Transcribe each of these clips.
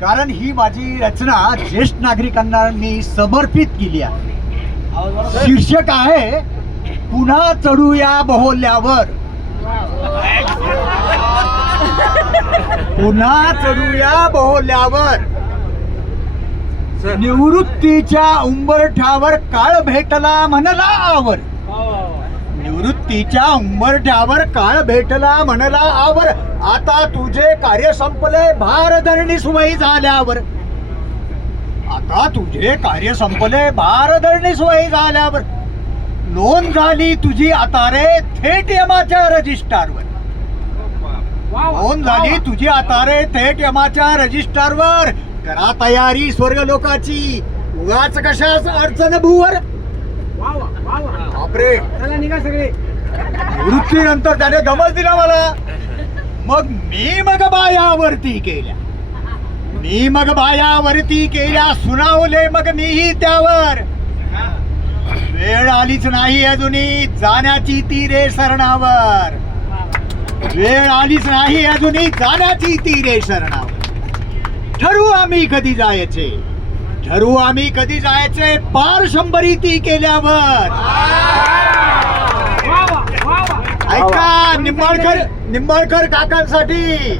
कारण ही माझी रचना ज्येष्ठ नागरिकांना मी समर्पित केली आहे. शीर्षक आहे पुन्हा चढूया बहोल्यावर. पुन्हा चढूया बहोल्यावर. निवृत्तीच्या उंबरठ्यावर काळ भेटला म्हणला आवर. निवृत्तीच्या उंबरठ्यावर काळ भेटला म्हणला आवर. आता तुझे कार्य संपले भारधरणीस वय झाल्यावर. आता तुझे कार्य संपले भारधरणीस वय झाल्यावर. नोंद झाली तुझी आता रे थेट यमाच्या रजिस्टारवर. नोंद झाली तुझी आता रे थेट यमाच्या रजिस्टारवर. करा तयारी स्वर्ग लोकाची उगाच कशाच अडचण भूवर? बापरे. चला निघा सगळे. निवृत्तीनंतर त्याने दमच दिला मला. मग मी मग बायावरती केल्या. मी मग बायावरती केल्या. सुनावले मग मीही त्यावर. वेळ आलीच नाही अजूनही जाण्याची ती रे सरणावर वेळ आलीच नाही अजूनही जाण्याची ती रे सरणावर ठरवू आम्ही कधी जायचे. ठरवू आम्ही कधी जायचे? पार शंभरी ती केल्यावर ऐका निंबाळकर निंबाळकर काकांसाठी.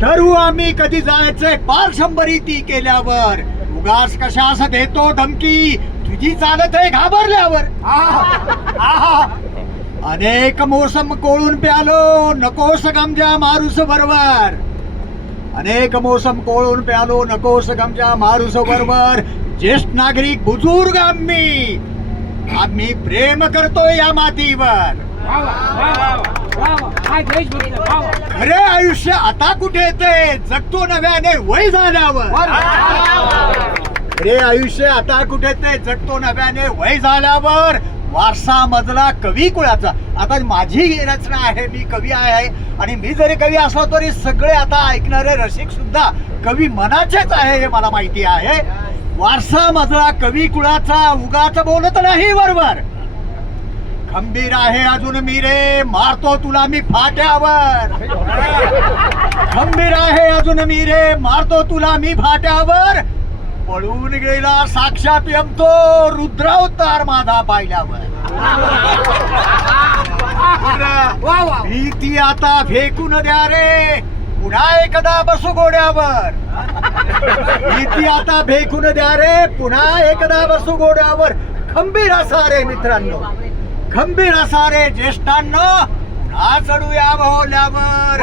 ठरवू आम्ही कधी जायचंय पार शंभरी ती केल्यावर. उगाच कशास देतो धमकी? तुझी चालत आहे घाबरल्यावर. अनेक मोसम कोळून प्यालो. नकोस गमजा मारूस बरोबर अनेक मोसम कोळून प्यालो नकोस गमजा मारूस बरोबर ज्येष्ठ नागरिक बुजुर्ग आम्ही. आम्ही प्रेम करतो या मातीवर. खरे आयुष्य आता कुठे येते? जगतो नव्याने वय झाल्यावर. खरे आयुष्य आता कुठे ते जगतो नव्याने वय झाल्यावर. वारसा मजला कवी कुळाचा. आता माझी रचना आहे मी कवी आहे आणि मी जरी कवी असलो तरी सगळे आता ऐकणारे रसिक सुद्धा कवी मनाचेच आहे हे मला माहिती आहे. वारसा मजला कवी कुळाचा उगाच बोलत नाही बरोबर खंबीर आहे अजून मी रे मारतो तुला मी फाट्यावर. खंबीर आहे अजून मी रे मारतो तुला मी फाट्यावर. पळून गेला साक्षात यमतो. रुद्रावतार माझा पाहिल्यावर. भीती आता फेकून द्या रे. पुन्हा एकदा बसू घोड्यावर. भीती आता फेकून द्या रे. पुन्हा एकदा बसू घोड्यावर. खंबीर असा रे मित्रांनो. खंबीर असा रे ज्येष्ठांनो. चढूया बहोल्यावर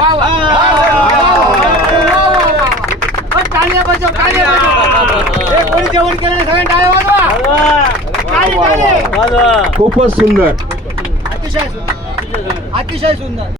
टाळ्या बजाव टाळ्या बजाव हे कोणी जेवण केलं सगळ्यांनी टाळ्या वाजवा. टाळी, टाळी. खूपच सुंदर. अतिशय सुंदर. अतिशय सुंदर.